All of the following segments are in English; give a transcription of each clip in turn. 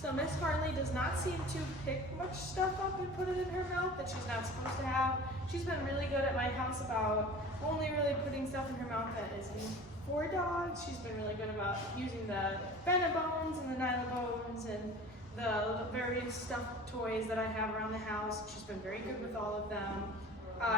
So Miss Harlee does not seem to pick much stuff up and put it in her mouth that she's not supposed to have. She's been really good at my house about only really putting stuff in her mouth that is for dogs. She's been really good about using the Bones and the Bones and the various stuffed toys that I have around the house. She's been very good with all of them.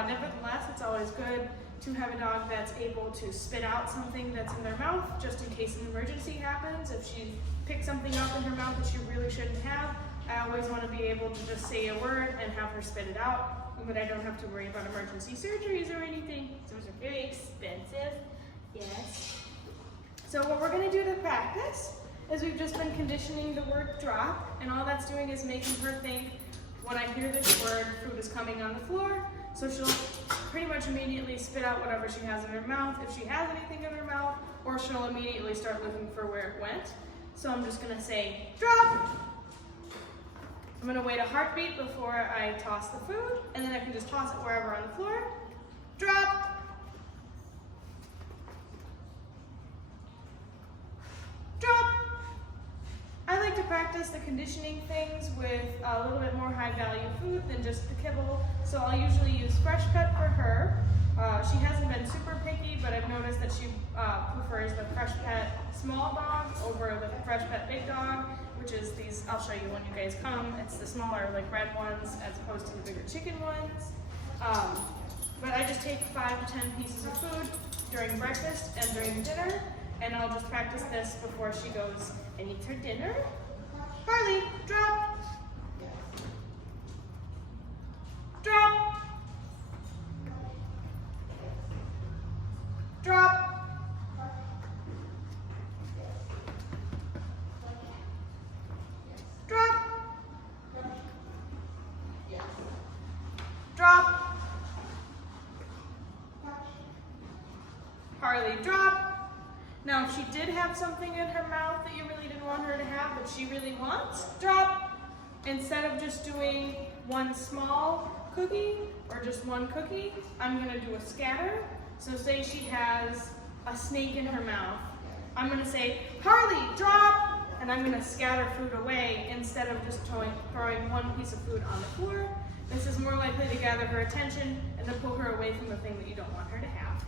Nevertheless, it's always good to have a dog that's able to spit out something that's in their mouth just in case an emergency happens. If she picks something up in her mouth that she really shouldn't have, I always want to be able to just say a word and have her spit it out, but I don't have to worry about emergency surgeries or anything. Those are very expensive. Yes. So what we're going to do to practice is we've just been conditioning the word drop, and all that's doing is making her think, when I hear this word, food is coming on the floor. So she'll pretty much immediately spit out whatever she has in her mouth, if she has anything in her mouth, or she'll immediately start looking for where it went. So I'm just gonna say, drop. I'm gonna wait a heartbeat before I toss the food, and then I can just toss it wherever on the floor. Drop. Drop. I like to practice the conditioning things with a little bit more high value food than just the kibble. So I'll usually use Fresh Cut for her. She hasn't been super picky, but I've noticed that she prefers the Fresh Pet small dog over the Fresh Pet big dog, which is these, I'll show you when you guys come. It's the smaller like red ones as opposed to the bigger chicken ones. But I just take 5 to 10 pieces of food during breakfast and during dinner, and I'll just practice this before she goes and eats her dinner. Harlee, drop. Drop. Drop. Drop. Drop. Harlee, drop. Now, if she did have something in her mouth that you really didn't want her to have, but she really wants, drop. Instead of just doing one small cookie or just one cookie, I'm gonna do a scatter. So say she has a snake in her mouth. I'm gonna say, Harlee, drop, and I'm gonna scatter food away instead of just throwing one piece of food on the floor. This is more likely to gather her attention and to pull her away from the thing that you don't want her to have.